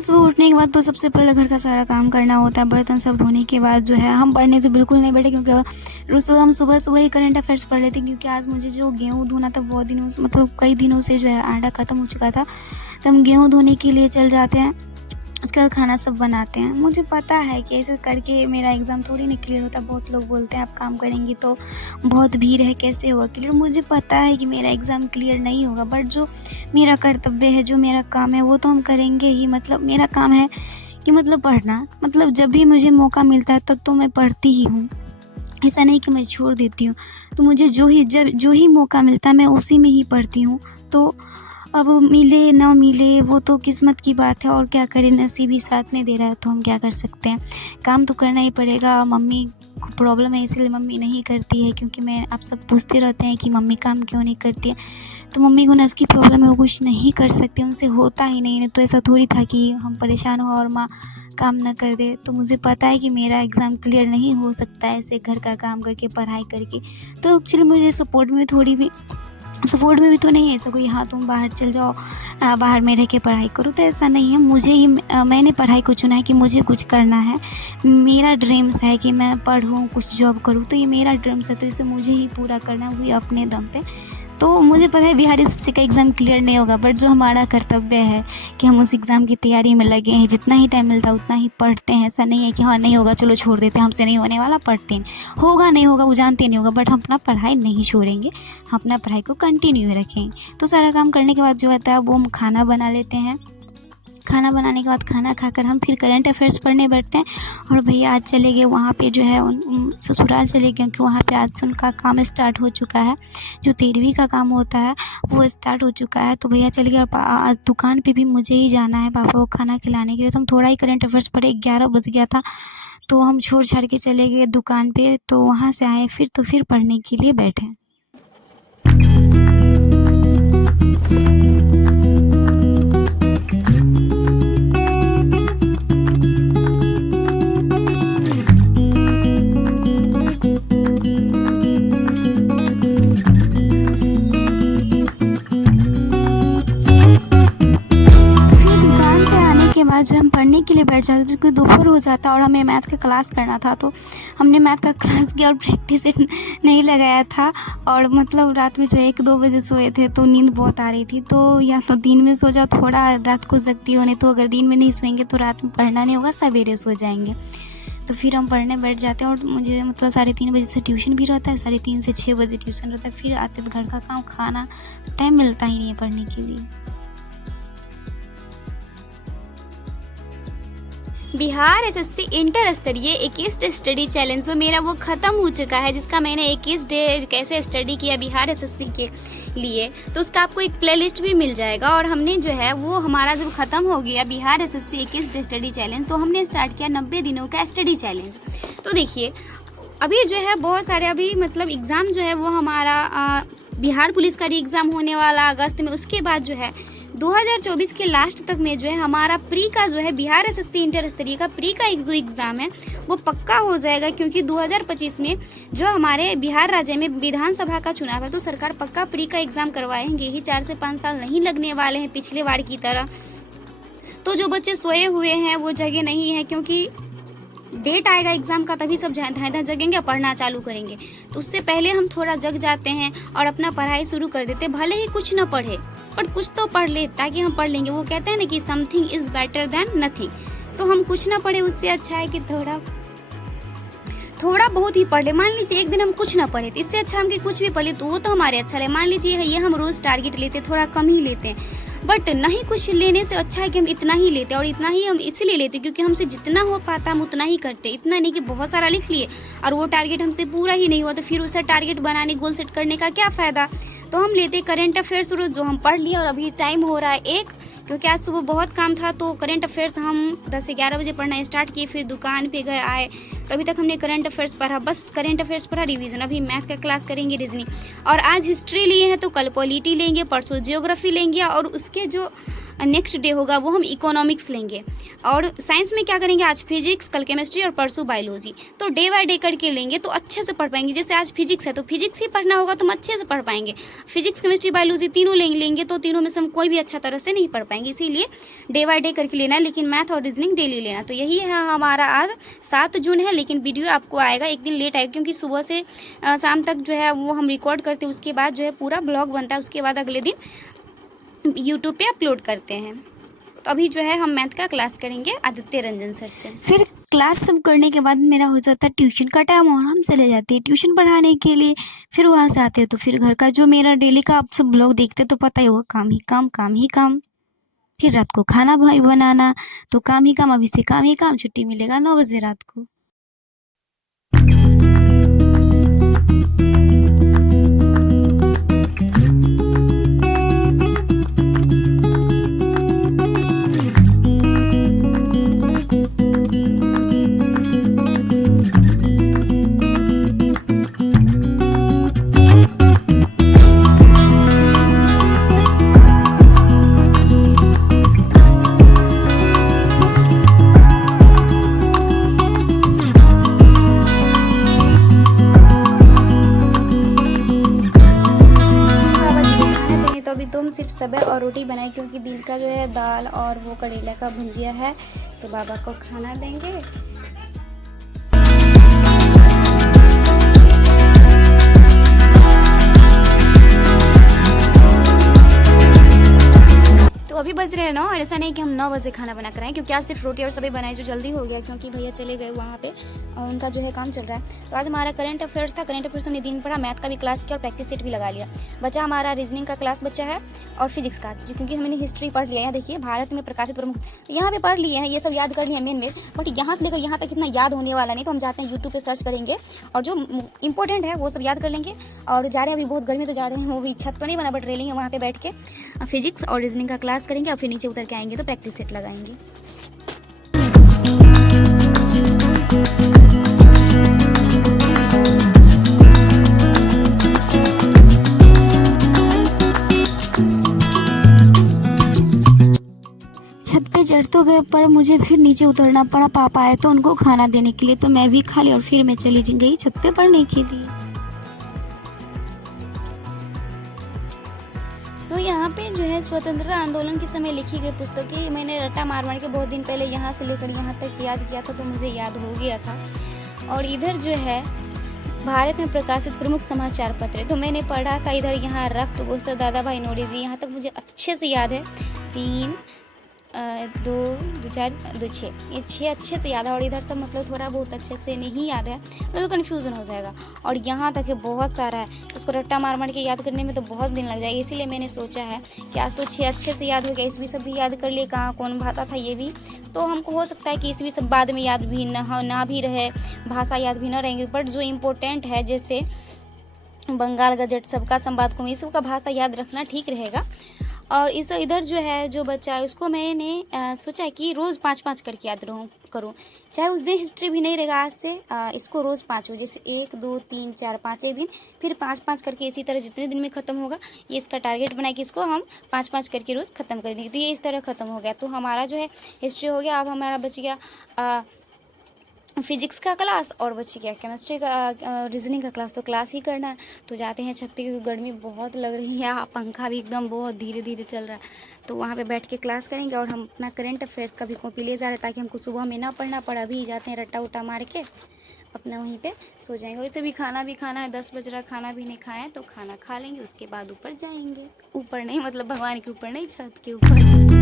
सुबह उठने के बाद तो सबसे पहले घर का सारा काम करना होता है। बर्तन सब धोने के बाद जो है हम पढ़ने तो बिल्कुल नहीं बैठे, क्योंकि रोज़ हम सुबह सुबह ही करंट अफेयर्स पढ़ लेते हैं। क्योंकि आज मुझे जो गेहूँ धोना था बहुत दिनों से, मतलब कई दिनों से जो है आटा ख़त्म हो चुका था, तो हम गेहूँ धोने के लिए चल जाते हैं। उसके बाद खाना सब बनाते हैं। मुझे पता है कि ऐसे करके मेरा एग्ज़ाम थोड़ी ना क्लियर होता। बहुत लोग बोलते हैं आप काम करेंगी तो बहुत भीड़ है, कैसे होगा क्लियर। मुझे पता है कि मेरा एग्ज़ाम क्लियर नहीं होगा, बट जो मेरा कर्तव्य है, जो मेरा काम है, वो तो हम करेंगे ही। मतलब मेरा काम है कि मतलब पढ़ना, मतलब जब भी मुझे मौका मिलता है तब तो मैं पढ़ती ही हूँ। ऐसा नहीं कि मैं छोड़ देती हूँ। तो मुझे जो ही मौका मिलता है मैं उसी में ही पढ़ती हूँ। तो अब मिले ना मिले वो तो किस्मत की बात है, और क्या करें, नसीब ही साथ नहीं दे रहा है तो हम क्या कर सकते हैं। काम तो करना ही पड़ेगा। मम्मी को प्रॉब्लम है इसलिए मम्मी नहीं करती है, क्योंकि मैं आप सब पूछते रहते हैं कि मम्मी काम क्यों नहीं करती है। तो मम्मी को नस की प्रॉब्लम है, वो कुछ नहीं कर सकती, उनसे होता ही नहीं। तो ऐसा थोड़ी था कि हम परेशान हो और माँ काम ना कर दे। तो मुझे पता है कि मेरा एग्ज़ाम क्लियर नहीं हो सकता है ऐसे घर का काम करके, पढ़ाई करके। तो एक्चुअली मुझे सपोर्ट में भी तो नहीं है ऐसा कोई, हाँ तुम बाहर चल जाओ, बाहर में रह के पढ़ाई करो, तो ऐसा नहीं है। मुझे ही मैंने पढ़ाई को चुना है कि मुझे कुछ करना है। मेरा ड्रीम्स है कि मैं पढ़ूँ, कुछ जॉब करूँ, तो ये मेरा ड्रीम्स है, तो इसे मुझे ही पूरा करना है, वो अपने दम पे। तो मुझे पता है बिहार एसएससी का एग्ज़ाम क्लियर नहीं होगा, बट जो हमारा कर्तव्य है कि हम उस एग्ज़ाम की तैयारी में लगे हैं। जितना ही टाइम मिलता है उतना ही पढ़ते हैं। ऐसा नहीं है कि हाँ नहीं होगा चलो छोड़ देते हैं, हमसे नहीं होने वाला, पढ़ते हैं। होगा नहीं होगा वो जानते नहीं होगा, बट हम अपना पढ़ाई नहीं छोड़ेंगे, हम अपना पढ़ाई को कंटिन्यू रखेंगे। तो सारा काम करने के बाद जो होता है वो हम खाना बना लेते हैं। खाना बनाने के बाद खाना खाकर हम फिर करंट अफेयर्स पढ़ने बैठते हैं। और भैया आज चले गए वहाँ पे जो है ससुराल चले गए, क्योंकि वहाँ पे आज से उनका काम स्टार्ट हो चुका है। जो 13वीं का काम होता है वो स्टार्ट हो चुका है। तो भैया चले गए और आज दुकान पे भी मुझे ही जाना है पापा को खाना खिलाने के लिए। तो हम थोड़ा ही करंट अफेयर्स पढ़े, 11 बज गया था, तो हम छोड़ छाड़ के चले गए दुकान पे। तो वहाँ से आए फिर पढ़ने के लिए बैठे। बाद जो हम पढ़ने के लिए बैठ जाते थे, क्योंकि दोपहर हो जाता और हमें मैथ का क्लास करना था। तो हमने मैथ का क्लास किया और प्रैक्टिस नहीं लगाया था। और मतलब रात में जो 1-2 बजे सोए थे, तो नींद बहुत आ रही थी। तो या तो दिन में सो जाओ, थोड़ा रात को जगती हो, नहीं तो अगर दिन में नहीं सोएंगे तो रात में पढ़ना नहीं होगा, सवेरे सो जाएंगे। तो फिर हम पढ़ने बैठ जाते हैं। और मुझे मतलब 3:30 बजे से ट्यूशन भी रहता है, 3:30 से 6 बजे ट्यूशन रहता है। फिर आते तो घर का काम, खाना, टाइम मिलता ही नहीं है पढ़ने के लिए। बिहार एसएससी इंटर स्तरीय 21 डे स्टडी चैलेंज जो मेरा वो ख़त्म हो चुका है, जिसका मैंने 21 डे कैसे स्टडी किया बिहार एसएससी के लिए, तो उसका आपको एक प्लेलिस्ट भी मिल जाएगा। और हमने जो है वो हमारा जब ख़त्म हो गया Bihar SSC 21 day study challenge, तो हमने स्टार्ट किया 90 दिनों का स्टडी चैलेंज। तो देखिए अभी जो है बहुत सारे अभी मतलब एग्ज़ाम जो है वो हमारा बिहार पुलिस का भी एग्ज़ाम होने वाला अगस्त में। उसके बाद जो है 2024 के लास्ट तक में जो है हमारा प्री का जो है बिहार एसएससी इंटर स्तरीय का प्री का एक जो एग्ज़ाम है वो पक्का हो जाएगा। क्योंकि 2025 में जो हमारे बिहार राज्य में विधानसभा का चुनाव है, तो सरकार पक्का प्री का एग्ज़ाम करवाएंगे ही। 4 से 5 साल नहीं लगने वाले हैं पिछले बार की तरह। तो जो बच्चे सोए हुए हैं वो जगह नहीं है, क्योंकि डेट आएगा एग्ज़ाम का तभी सब धाए जगेंगे और पढ़ना चालू करेंगे। तो उससे पहले हम थोड़ा जग जाते हैं और अपना पढ़ाई शुरू कर देते। भले ही कुछ ना पढ़े पर कुछ तो पढ़ ले, ताकि हम पढ़ लेंगे। वो कहते हैं ना कि something is better than nothing. तो हम कुछ ना पढ़े, उससे अच्छा है कि थोड़ा बहुत ही पढ़ ले। मान लीजिए एक दिन हम कुछ ना पढ़े, तो इससे अच्छा हम कि कुछ भी पढ़ ले, तो वो तो हमारे अच्छा लगे। मान लीजिए ये हम रोज़ टारगेट लेते, थोड़ा कम ही लेते हैं, बट नहीं कुछ लेने से अच्छा है कि हम इतना ही लेते। और इतना ही हम इसलिए लेते क्योंकि हमसे जितना हो पाता हम उतना ही करते। इतना नहीं कि बहुत सारा लिख लिए और वो टारगेट हमसे पूरा ही नहीं हुआ, तो फिर उससे टारगेट बनाने, गोल सेट करने का क्या फ़ायदा। तो हम लेते करेंट अफेयर्स जो हम पढ़ लिए। और अभी टाइम हो रहा है 1, क्योंकि आज सुबह बहुत काम था। तो करेंट अफेयर्स हम 10 से 11 बजे पढ़ना स्टार्ट किए, फिर दुकान पे गए आए, तो अभी तक हमने करंट अफेयर्स पढ़ा, बस करंट अफेयर्स पढ़ा, रिवीजन। अभी मैथ का क्लास करेंगे, रीजनिंग। और आज हिस्ट्री लिए हैं तो कल पॉलिटी लेंगे, परसों जियोग्राफी लेंगे। और उसके जो नेक्स्ट डे होगा वो हम इकोनॉमिक्स लेंगे। और साइंस में क्या करेंगे, आज फिजिक्स, कल केमिस्ट्री और परसों बायोलॉजी। तो डे बाय डे करके लेंगे तो अच्छे से पढ़ पाएंगे। जैसे आज फिजिक्स है तो फिजिक्स ही पढ़ना होगा तो हम अच्छे से पढ़ पाएंगे। फिजिक्स केमिस्ट्री बायोलॉजी तीनों लेंगे तो तीनों में से हम कोई भी अच्छा तरह से नहीं पढ़ पाएंगे, इसीलिए डे बाय डे करके लेना है। लेकिन मैथ और रीजनिंग डेली लेना। तो यही है हमारा आज 7 जून है, लेकिन वीडियो आपको आएगा एक दिन लेट आएगा, क्योंकि सुबह से शाम तक जो है वो हम रिकॉर्ड करते हैं, उसके बाद जो है पूरा ब्लॉग बनता है, उसके बाद अगले दिन यूट्यूब पे अपलोड करते हैं। तो अभी जो है हम मैथ का क्लास करेंगे आदित्य रंजन सर से। फिर क्लास सब करने के बाद मेरा हो जाता है ट्यूशन का टाइम और हम चले जाते हैं ट्यूशन पढ़ाने के लिए। फिर वहाँ से आते हैं तो फिर घर का जो मेरा डेली का आप सब ब्लॉग देखते तो पता ही होगा, काम ही काम, काम ही काम। फिर रात को खाना भाई बनाना, तो काम ही काम, अभी से काम ही काम। छुट्टी मिलेगा 9 बजे रात को। सिर्फ सुबह और रोटी बनाई, क्योंकि दिन का जो है दाल और वो करेला का भुजिया है, तो बाबा को खाना देंगे। तो अभी बज रहे हैं 9, और ऐसा नहीं कि हम 9 बजे खाना बना कर आए, क्योंकि आज सिर्फ रोटी और सब्जी बनाई जो जल्दी हो गया, क्योंकि भैया चले गए वहाँ पे और उनका जो है काम चल रहा है। तो आज हमारा करंट अफेयर्स था। करंट अफेयर्स हमने दिन में पढ़ा, मैथ का भी क्लास किया और प्रैक्टिस सेट भी लगा लिया। बचा हमारा रीजनिंग का क्लास बचा है और फिजिक्स का, क्योंकि हमने हिस्ट्री पढ़ लिया है। देखिए भारत में प्रकाशित प्रमुख, यहाँ पे पढ़ लिए हैं, ये सब याद कर लिए हैं मेन, बट यहाँ से लेकर यहाँ तक इतना याद होने वाला नहीं। तो हम जाते हैं यूट्यूब पर सर्च करेंगे और जो इंपॉर्टेंट है वो सब याद कर लेंगे। और जा रहे हैं, अभी बहुत गर्मी तो जा रहे हैं, वो भी छत पर नहीं बना बट रेलिंग है, वहाँ पे बैठ के फिजिक्स और रीजनिंग का क्लास करेंगे और फिर नीचे उतर के आएंगे तो प्रैक्टिस सेट लगाएंगे। छत पे चढ़ तो गए पर मुझे फिर नीचे उतरना पड़ा। पापा आए तो उनको खाना देने के लिए, तो मैं भी खा ली और फिर मैं चली गई छत पे पढ़ने के लिए। तो यहाँ पे जो है स्वतंत्रता आंदोलन के समय लिखी गई पुस्तकें मैंने रट्टा मार मार के बहुत दिन पहले यहाँ से लेकर यहाँ तक याद किया था, तो मुझे याद हो गया था। और इधर जो है भारत में प्रकाशित प्रमुख समाचार पत्र, तो मैंने पढ़ा था इधर। यहाँ रक्त गोस्तर दादा भाई नौरोजी, यहाँ तक मुझे अच्छे से याद है। 3 2 2 4 2 6, ये 6 अच्छे से याद है। और इधर सब मतलब थोड़ा बहुत अच्छे से नहीं याद है तो कन्फ्यूज़न हो जाएगा। और यहाँ तक है बहुत सारा है, उसको रट्टा मार मार के याद करने में तो बहुत दिन लग जाएगा। इसीलिए मैंने सोचा है कि आज तो 6 अच्छे से याद हो गया, इसवी सब भी याद कर लिए, कहाँ कौन भाषा था ये भी। तो हमको हो सकता है कि इसवी सब बाद में याद भी ना भी रहे, भाषा याद भी ना रहेंगे, बट जो इम्पोर्टेंट है जैसे बंगाल गजट, सबका संवाद को, इस सबका भाषा याद रखना ठीक रहेगा। और इस इधर जो है जो बच्चा है उसको मैंने सोचा है कि रोज़ 5-5 करके याद करूँ, चाहे उस दिन हिस्ट्री भी नहीं रहेगा। आज से इसको रोज़ 5 हो, जैसे 1 2 3 4 5 एक दिन, फिर 5-5 करके इसी तरह जितने दिन में ख़त्म होगा, ये इसका टारगेट बनाए कि इसको हम 5-5 करके रोज़ ख़त्म कर देंगे। तो ये इस तरह ख़त्म हो गया। तो हमारा जो है हिस्ट्री हो गया। अब हमारा बच गया फिजिक्स का क्लास और बच गया केमिस्ट्री का, रीजनिंग का क्लास। तो क्लास ही करना है। तो जाते हैं छत पे, क्योंकि गर्मी बहुत लग रही है, पंखा भी एकदम बहुत धीरे धीरे चल रहा है। तो वहाँ पे बैठ के क्लास करेंगे और हम अपना करंट अफेयर्स का भी कॉपी ले जा रहे हैं, ताकि हमको सुबह में ना पढ़ना पड़ा। अभी जाते हैं रट्टा उट्टा मार के अपना वहीं पे सो जाएंगे। वैसे भी खाना भी खाना है, 10 बज रहा, खाना भी नहीं खाया है, तो खाना खा लेंगे, उसके बाद ऊपर जाएंगे। ऊपर नहीं मतलब भगवान के ऊपर नहीं, छत के ऊपर।